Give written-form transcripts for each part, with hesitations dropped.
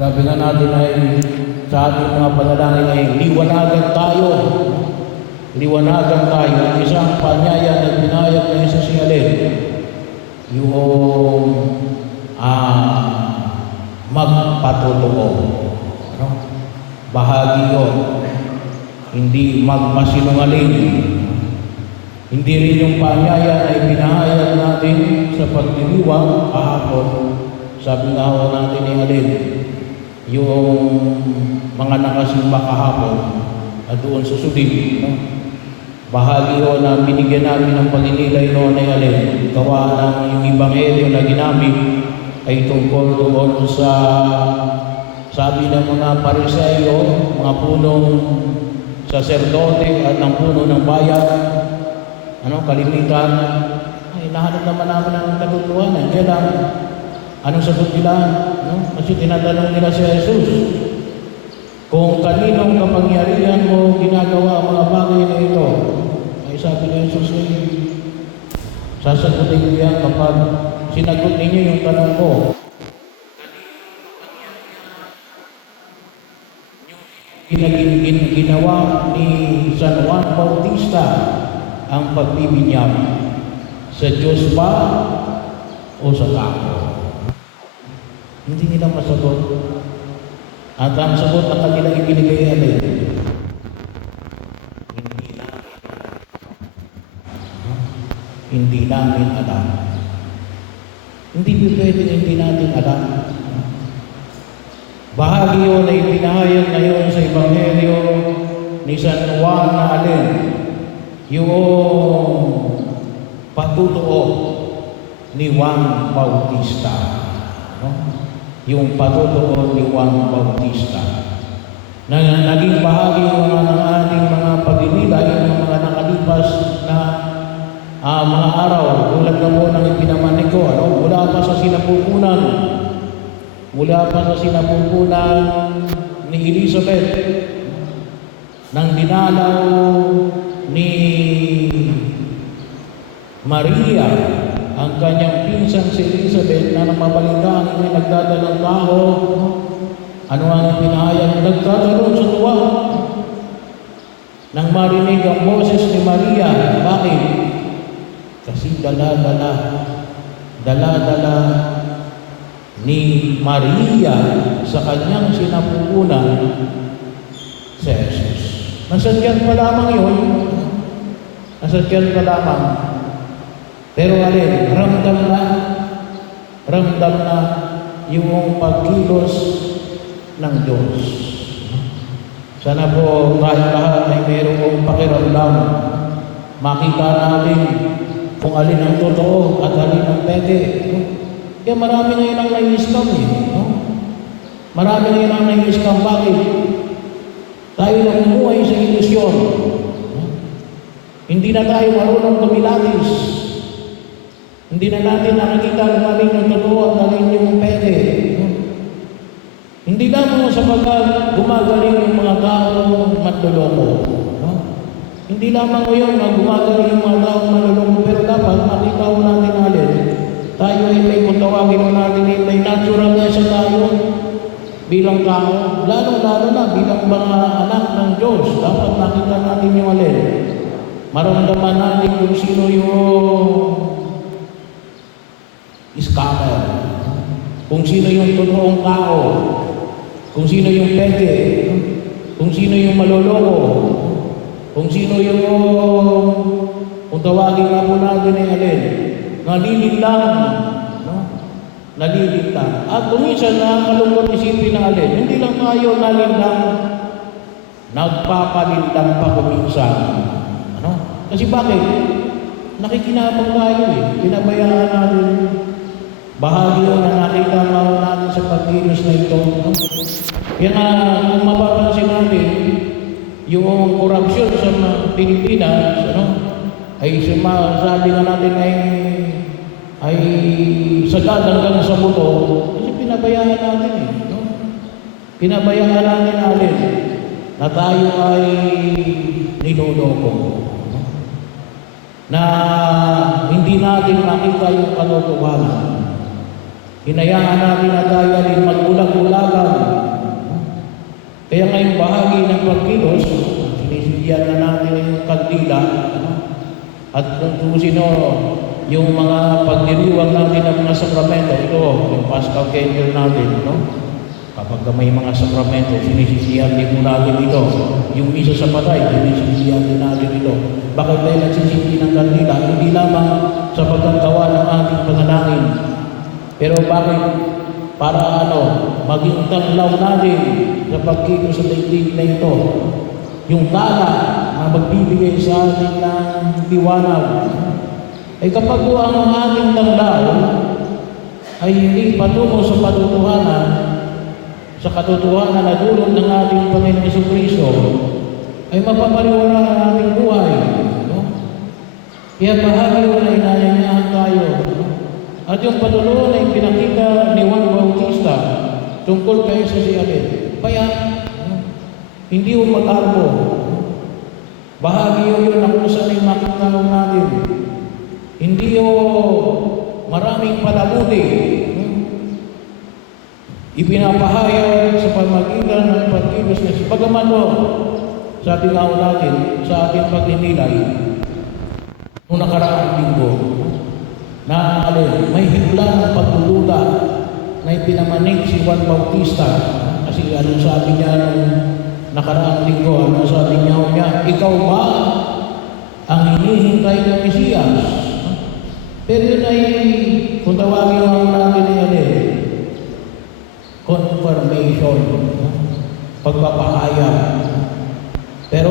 Sabi nga natin ay sa ating mga panalangin ay liwanagan tayo. Liwanagan tayo. Isang panyaya na binayag na isa singalin. Yung magpatotoo. Ano? Bahagi yun. Hindi magpasinungaling. Hindi rin yung panyaya ay binahayag natin sa pagdiriwang kahapon. Sabi nga ho natin ni Alin, yung mga nakasimba kahapon at doon sa sudib, no? Bahagi ho na binigyan namin ng paninilay noon ay Alin, gawa ng yung ebanghelyo na ginamit ay tungkol doon sa sabi ng mga Pariseo, mga punong saserdote at ng puno ng bayan, kalimitan, ay nahanap naman namin ang katotohanan. Kaya lang, anong sagot nila? Kasi tinatanong nila si Jesus, kung kaninong kapangyarihan mo ginagawa ang mga bagay na ito, ay sabi ni Jesus, sasagutin ko yan kapag sinagot ninyo yung tanong ko. Ginawa ni San Juan Bautista ang pagbibinyag sa Diyos ba o sa tao? Hindi nila masagot. At ang sagot na kanila ibinigay ay hindi namin alam. Hindi pwede hindi natin alam. Bahagi yun ay pinahayag ngayon sa Ebanghelyo ni San Juan na Alin, yung patutuo ni Juan Bautista. Yung patutuo ni Juan Bautista. Na naging bahagi ng ating mga pagninilay ng mga nakalipas na mga araw, tulad na po ng ipinaman ko, mula pa sa sinapupunan ni Elizabeth, nang dinalaw ni Maria ang kanyang pinsang si Elizabeth na namabalitaan ay nagdadalang tao. Ano ang pinahayag? Nagkakaroon sa tuwa nang marinig ang boses ni Maria. Bakit? Kasi dala-dala ni Maria sa kanyang sinapupunan si Jesus. Nasadyan pa lamang yun. Nasadyan pa lamang. Pero Alin, ramdam na yung pagkilos ng Diyos. Sana po lahat ay mayroong pakiramdam. Makita natin kung alin ang totoo at alin ang peke. Kaya marami ngayon ang nai-scam Marami ngayon ang nai-scam. Bakit? Tayo lang umuhay sa ilusyon. Hindi na tayo marunong kumilatis. Hindi na natin nakikita kung alin yung totoo at alin yung peke. Hindi lamang sapagkat gumagaling yung mga taong manloloko. Hindi lamang ko yun na gumagaling yung mga taong manloloko, pero dapat makita ko natin alin. Tayo ay may kutawagin natin ay may natural na sa tayo bilang tao, lalo na bilang mga anak ng Diyos. Dapat makita natin yung alin. Maramdaman natin kung sino yung scammer, kung sino yung totoong tao, kung sino yung peke, kung sino yung maloloko, kung sino yung, kung tawagin nga po natin ay alin, nalilintang. Nalilintang. At kuminsan nakakalungkot isipin na alin, hindi lang tayo nalilintang, nagpapalintang pa kuminsan. Kasi bakit? Nakikinabang tayo pinabayaan natin. Bahagi yun na nakita natin sa pagkilos na ito. Kaya nga, kung mapapansin natin, yung korupsyon sa Pilipinas, ay sabi nga natin ay sagad hanggang sa buto, kasi pinabayaan natin Pinabayaan natin alin na tayo ay niloloko. Na hindi natin makita yung katotohanan. Hinayaan natin na tayo ay magbulag-bulagan Kaya ngayong bahagi ng pagkilos, sinisiyan na natin yung kandila, ano? At kung sino yung mga pagdiriwang natin ng mga sakramento, ito, yung Paschal Candle natin, no? Kapag may mga sakramento, sinisisihan din mo natin ito. Yung misa sa patay, sinisisihan din natin ito. Bakit tayo nagsisindi ng kandila? Hindi lamang sa pagkagawa ng ating panalangin. Pero bakit? Para maging tanglaw natin sa pagkilos sa daigdig na ito. Yung tala na magbibigay sa atin ng liwanag. Ay kapag ang ating tanglaw ay hindi patungo sa patutuhanan, sa katotohanan na dulot ng ating Panginoong Jesucristo, ay mapapaliwala ang ating buhay. No? Kaya bahagi na inayanyahan tayo. At yung patulungan ay pinakita ni Juan Bautista tungkol kay Jesus si Alin. Kaya, hindi yung mag-arbo. Bahagi yun na kung saan ay makita natin. Hindi yung maraming palamuti. Ipinapahayag sa pamagitan ng pagkilos na pagaman mo. Sabi nga natin sa ating pagninilay, nung nakaraang linggo, na may higla ng pagdududa na ipinamanig si Juan Bautista. Kasi sabi niya nung nakaraang linggo, sabi niya, ikaw ba ang hinihintay ng Mesiyas? Pero yun ay, kung tawagin mo natin confirmation, pagpapahayag. Pero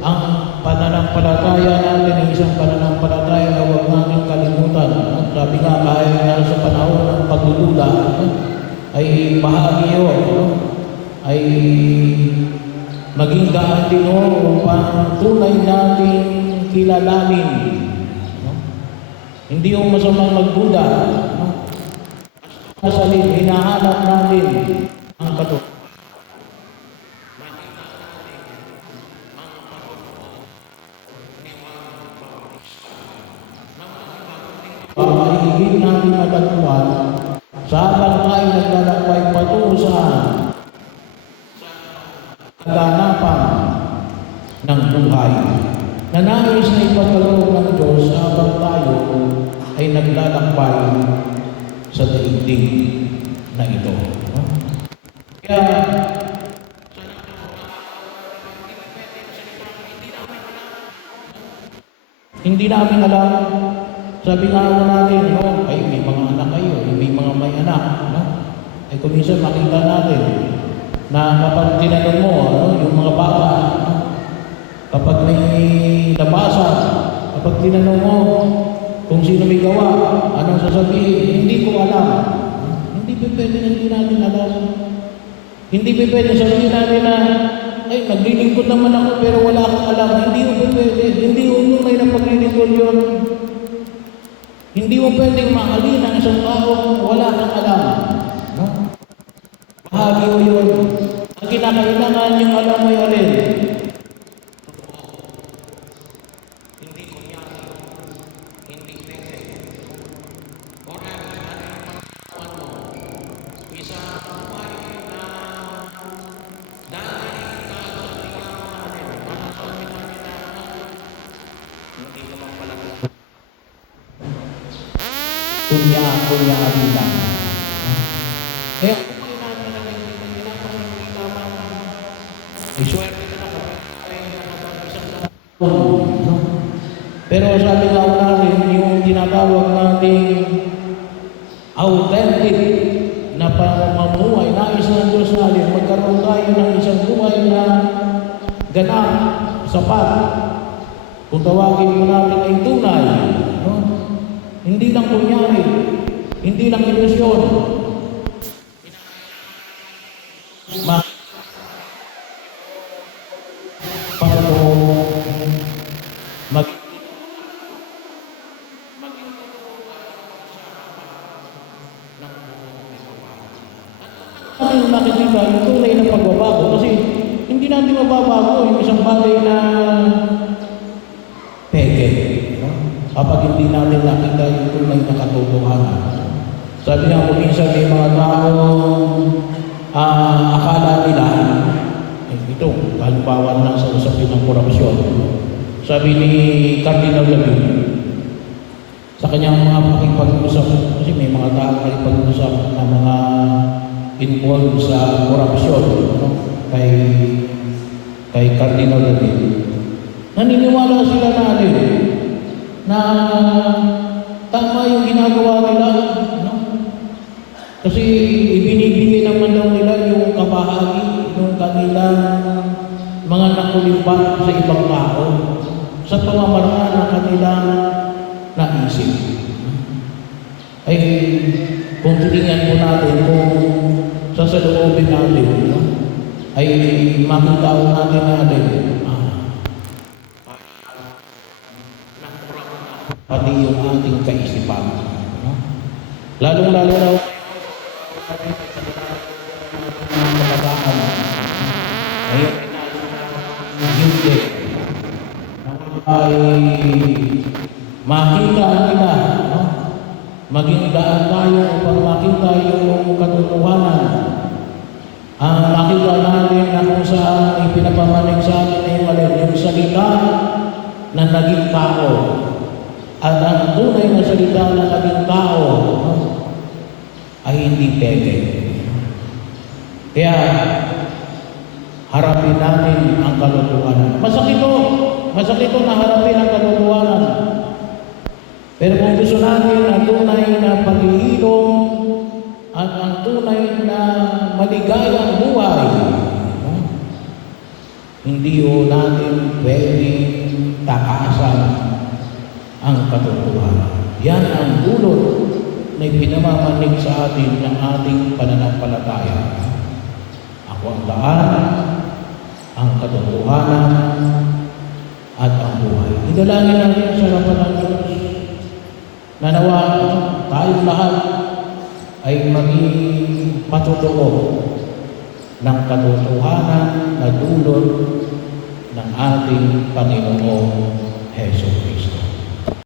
ang pananampalataya natin ay isang pananampalataya na huwag natin kalimutan. Sabi nga, kahit na sa panahon ng pagdududa, ay bahagi yun, ay maging daan din upang tunay natin kilalanin. Hindi yung masamang magduda. Masalin, hinahanap natin ang katotohanan. Mahigit natin matagpuan sa habang tayo naglalakbay patungo sa kaganapan ng buhay. Nanais na ipagkaloob ng Diyos sa habang tayo ay naglalakbay sa daigdig na ito. Kaya, hindi namin alam. Sabi nga natin, ay may mga anak kayo, may mga may anak. Ay kung minsan makita natin na kapag tinanong mo, yung mga bata, kapag may nabasa, kapag tinanong mo kung sino may gawa, anong sasabihin, hindi ko alam. Hindi pwede na hindi natin alam. Hindi pwede sabihin natin na, ay, naglilingkod naman ako pero wala akong alam. Hindi mo pwede. Hindi mo may napaglilingkod yun. Hindi mo pwedeng mahalin ang isang tao wala kang alam. No? Bahagi mo yun. Ang kinakailangan yung alam mo yung alin. Hindi ko niya. Hindi pwede. Kaya ano isa buhay na dahil ka sa tingnan hindi naman pala kunya abila. Kaya kung may namin na nagpapakita may swerte na ako ay nakapag-isang na. Pero sabi nga natin, yung tinatawag natin authentic na pamumuhay, nais ng Diyos natin, magkaroon tayo ng isang buhay na ganap, sapat. Kung tawagin mo natin ay tunay, no? Hindi lang kunyari, hindi lang ilusyon. Yung nakikita, yung tunay na pagbabago, kasi hindi natin mababago yung isang bagay na peke. No? Kapag hindi natin nakita yung tunay na katotohanan. Sabi nga kung minsan may mga taong akala nila Ito, halimbawa na lang sa usapin ng korupsyon. Sabi ni Cardinal Lamin, sa kanyang mga pakipag-usap, kasi may mga tao pakipag-usap na mga involved sa korupsyon, no? kay Cardinal Lamin. Naniniwala sila natin na tama yung ginagawa nila, no? Kasi ibinibigay naman daw nila yung kabahagi ng kanilang mga nakulimbat sa ibang tao sa pamamaraan ng kanilang naisip. Ay, kung titingnan po natin, kung sasaloobin natin, no? Ay makita natin pati yung ating kaisipan. No? Lalong-lalo na kabataan. Ngayon, hindi. Ay makita nila, no? Maging daan tayo upang makita yung katotohanan. Makita natin na kung saan ay pinapamanig sa atin yung salita na naging tao. At ang tunay na salita na naging tao, no? Ay hindi peke. Kaya harapin natin ang katotohanan. Masakit ito na harapin ang katotohanan. Pero kung gusto natin ang tunay na paghihilom at ang tunay na maligayang buhay, no? Hindi natin pwedeng takasan ang katotohanan. Yan ang dulot na pinamamanig sa atin ng ating pananampalataya. Ako ang daan, ang katotohanan, at ang buhay. Idalangin natin sa harapan ng Diyos na nawa tayong lahat ay maging patotoo ng katotohanan na dulot ng ating Panginoong Hesus Kristo.